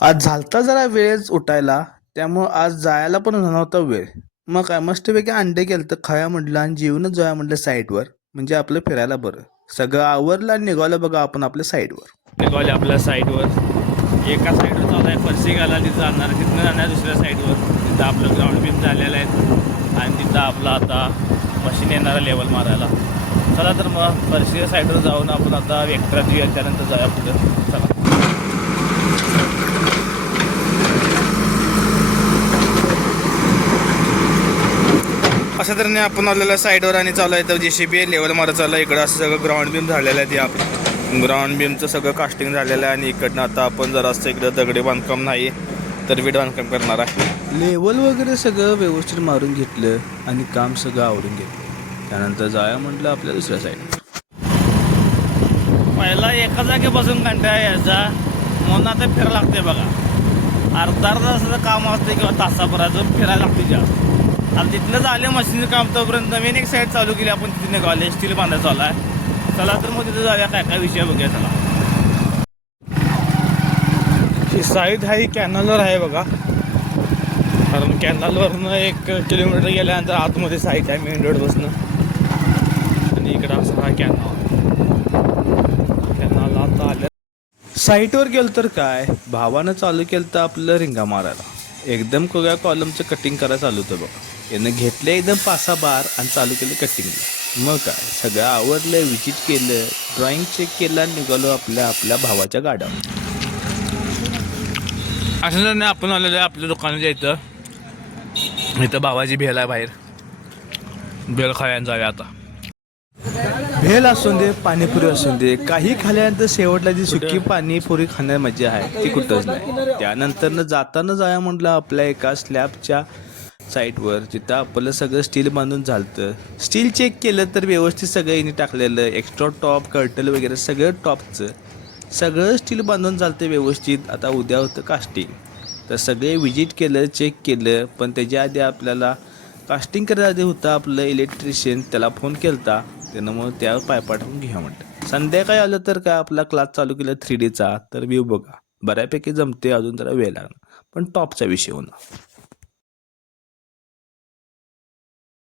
आज झालता जरा वेळच उठायला, त्यामुळं आज जायला पण नव्हता वेळ. मग काय मस्तपैकी अंडे केलं तर खाया म्हटलं आणि जेवूनच जाऊया म्हटलं साईडवर, म्हणजे आपलं फिरायला बरं. सगळं आवरलं आणि निघालं बघा आपण आपल्या साईडवर. निघाले आपल्या साईडवर. एका साईडवर चालू आहे फरशीगाला, तिथं जाणार, तिथनं जाणार दुसऱ्या साईडवर. तिथं आपलं ग्राउंड बीम झालेलं आहे आणि तिथं आपलं आता मशीन येणार आहे लेवल मारायला. चला तर मग फरशी साईडवर जाऊन आपण आता वेक्टरात येऊया, त्यानंतर जाऊया पुढं. चला. अशा तऱ्हेने आपण आलेल्या साईडवर आणि चालू आहे तर JCB लेवल मारत चाललं. इकडं असं सगळं ग्राउंड बीम झालेलं आहे. ते आपलं ग्राउंड बीमचं सगळं कास्टिंग झालेलं आहे आणि इकडनं आता आपण जरा असं इकडं दगडी बांधकाम नाही तर विट बांधकाम करणार आहे. लेवल वगैरे सगळं व्यवस्थित मारून घेतलं आणि काम सगळं आवरून घेतलं. त्यानंतर जाया म्हटलं आपल्या दुसऱ्या साईड. पहिला एका जागेपासून कंटाळा यायचा म्हणून आता फिरायला लागते बघा. अर्धा तासाचं काम असतं किंवा तासाभराचं फिरायला लागते जास्त. आता तिथनं झाले मशीनचं काम, तोपर्यंत नवीन एक साईड चालू केली आपण. तिथे निघाले स्टील बांधायचं चालू आहे. चला तर मग तिथं जाऊया, काय काय विषय बघूया. चला. ही साईड आहे कॅनलवर आहे बघा, कारण कॅनलवरनं 1 किलोमीटर गेल्यानंतर आतमध्ये साईड आहे मेन रोडपासून. आणि इकडं असं हा कॅनल आता आलं. साईटवर गेलं तर काय भावानं चालू केलं तर आपलं रिंगा मारायला. एकदम कोग्या कॉलमचं कटिंग करायला चालू होतं बघा. यानं घेतलं एकदम 5-6 बार आणि चालू केलं कटिंगला. मग काय सगळं आवडलं, विजिट केलं, ड्रॉइंग चेक केलं आणि निघालो आपल्या भावाच्या गाड्यावर. असं जर नाही आपण आलेलं आहे आपल्या दुकानाच्या इथं भावाची भेल आहे बाहेर. भेल खायला जाऊया आता. भेल असून दे, पाणीपुरी असून दे, काही खाल्यानंतर शेवटला जी सुकी पाणीपुरी खाण्यात मजा आहे ती कुठंच नाही. त्यानंतर जाताना जाया म्हटलं आपल्या एका स्लॅबच्या साईटवर, जिथं आपलं सगळं स्टील बांधून झालतं. स्टील चेक केलं तर व्यवस्थित सगळं इनी टाकलेलं, एक्स्ट्रा टॉप कर्टल वगैरे सगळं टॉपचं सगळं स्टील बांधून चालतं व्यवस्थित. आता उद्या होतं कास्टिंग, तर सगळे विजिट केलं, चेक केलं. पण त्याच्या आधी आपल्याला कास्टिंग करायला आधी होता आपलं इलेक्ट्रिशियन, त्याला फोन केलता. त्यानं मग त्या पाय पाठवून घ्या म्हटलं. संध्याकाळी आलं तर काय आपला क्लास चालू केला 3Dचा, तर व्ह्यू बघा बऱ्यापैकी जमते. अजून जरा वेळ लागणार पण टॉपचा विषय होणार.